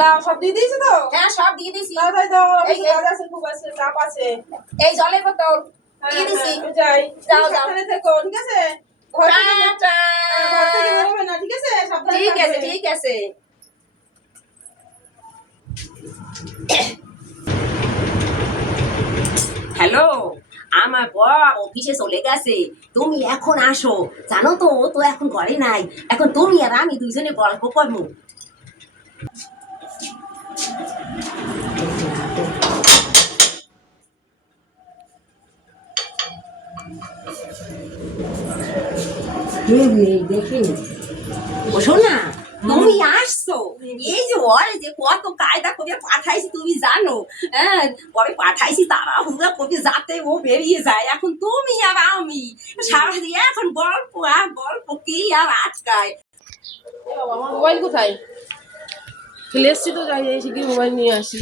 দাও সব দিয়ে দিয়েছো তো? হ্যাঁ সব দিয়ে দিয়েছি। তাড়াতাড়ি দাও, আমার অফিসে কাজ আছে, খুব আছে, চাপ আছে। এই জলের বোতল দিয়ে দিয়েছি। যাই, যাও যাও। সাবধানে থেকো, ঠিক আছে? ঘর থেকে টাটা। ঘর থেকে বেরোবে না, ঠিক আছে? সাবধানে ঠিক আছে থাকবে। ঠিক আছে। হ্যালো, আমার বর অফিসে চলে গেছে, তুমি এখন আসো। জানো তো ও তো এখন ঘরে নাই, এখন তুমি আর আমি দুইজনে গল্প করবো। দেখি ও শোনা, তুমি আসছো, এই যে ওর যে কত কায়দা করে পাঠাইছি তুমি জানো। হ্যাঁ পরে পাঠাইছি তারা হুড়া করে যাতে ও বেরিয়ে যায়। এখন তুমি আর আমি সারাদিন এখন গল্প আর গল্প, কি আর আটকায়। আমার মোবাইল কোথায়? ফেলে এসছি তো, যাই এসে গিয়ে মোবাইল নিয়ে আসি।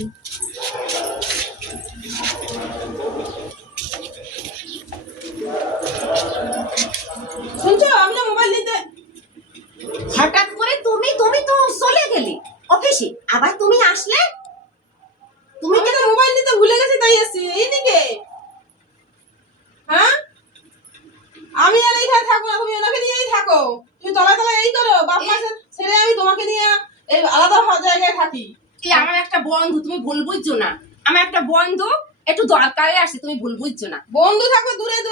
শুনছো, আমি না মোবাইল নিতে। হঠাৎ করে তুমি তুমি তো চলে গেলে অফিসে, আবার তুমি আসলে। তুমি কেন মোবাইল নিতে ভুলে গেছি, তাই এসছি এইদিকে। হ্যাঁ, আমি আর এইখানে থাকবো না, তুমি ওনাকে নিয়েই থাকো। তুমি তলায় তলায় এই করো, বাপ মা ছেড়ে আমি তোমাকে নিয়ে এই আলাদা জায়গায় থাকি। আমার একটা বন্ধু, তুমি ভুল বুঝছো না। আমার একটা বন্ধু একটু দরকারে আসে, তুমি ভুল বুঝছো না। বন্ধু থাকবে দূরে দূরে।